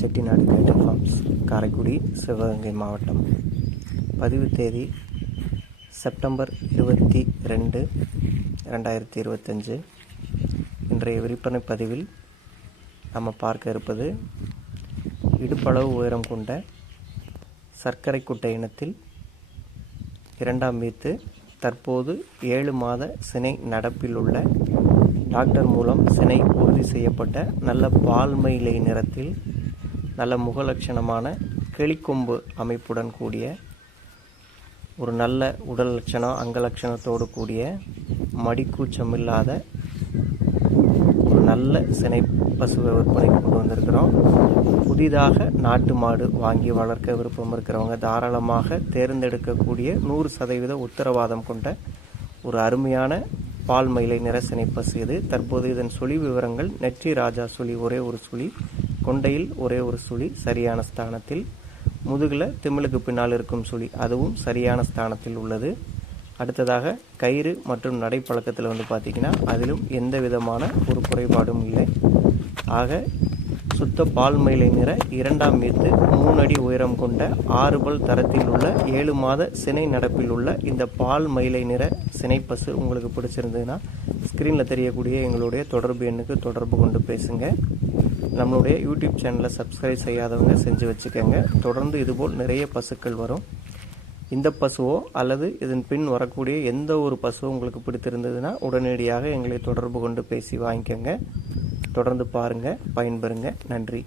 செட்டிநாடு கேட்டல் ஃபார்ம்ஸ் காரைக்குடி சிவகங்கை மாவட்டம். பதிவு தேதி செப்டம்பர் இருபத்தி ரெண்டு ரெண்டாயிரத்தி இருபத்தஞ்சு. இன்றைய விற்பனை பதிவில் நம்ம பார்க்க இருப்பது இடுப்பளவு உயரம் கொண்ட சர்க்கரை குட்டை இனத்தில் இரண்டாம் வீத்து தற்போது ஏழு மாத சினை நடப்பில் உள்ள டாக்டர் மூலம் சினை உறுதி செய்யப்பட்ட நல்ல பால்மயிலை நிறத்தில் நல்ல முகலட்சணமான கிளிக்கொம்பு அமைப்புடன் கூடிய ஒரு நல்ல உடல் லட்சணம் அங்கலட்சணத்தோடு கூடிய மடிக்கூச்சம் இல்லாத ஒரு நல்ல சினை பசுவை விற்பனை கொண்டு வந்திருக்கிறோம். புதிதாக நாட்டு மாடு வாங்கி வளர்க்க விருப்பம் இருக்கிறவங்க தாராளமாக தேர்ந்தெடுக்கக்கூடிய நூறு சதவீத உத்தரவாதம் கொண்ட ஒரு அருமையான பால் மயிலை நிற சினைப்பசு இது. தற்போது இதன் சுழி விவரங்கள் நெற்றி ராஜா சுழி ஒரே ஒரு சுழி. கொண்டையில் ஒரே ஒரு சுழி சரியான ஸ்தானத்தில் முதுகில் திமிழுக்கு பின்னால் இருக்கும் சுழி அதுவும் சரியான ஸ்தானத்தில் உள்ளது. அடுத்ததாக கயிறு மற்றும் நடைப்பழக்கத்தில் வந்து பார்த்திங்கன்னா அதிலும் எந்த விதமான ஒரு குறைபாடும் இல்லை. ஆக சுத்த பால் மயிலை நிற இரண்டாம் வீத்து மூணு அடி உயரம் கொண்ட ஆறு பல் தரத்தில் உள்ள ஏழு மாத சினை நடப்பில் உள்ள இந்த பால் மயிலை நிற சினை பசு உங்களுக்கு பிடிச்சிருந்ததுன்னா ஸ்க்ரீனில் தெரியக்கூடிய எங்களுடைய தொடர்பு எண்ணுக்கு தொடர்பு கொண்டு பேசுங்கள் நம்மளுடைய யூடியூப் சேனலை சப்ஸ்கிரைப் செய்யாதவங்க செஞ்சு வச்சுக்கோங்க. தொடர்ந்து இதுபோல் நிறைய பசுக்கள் வரும். இந்த பசுவோ அல்லது இதன் பின் வரக்கூடிய எந்த ஒரு பசுவோ உங்களுக்கு பிடித்திருந்ததுன்னா உடனடியாக எங்களை தொடர்பு கொண்டு பேசி வாங்கிக்கோங்க. தொடர்ந்து பாருங்கள் பயன்பெறுங்க. நன்றி.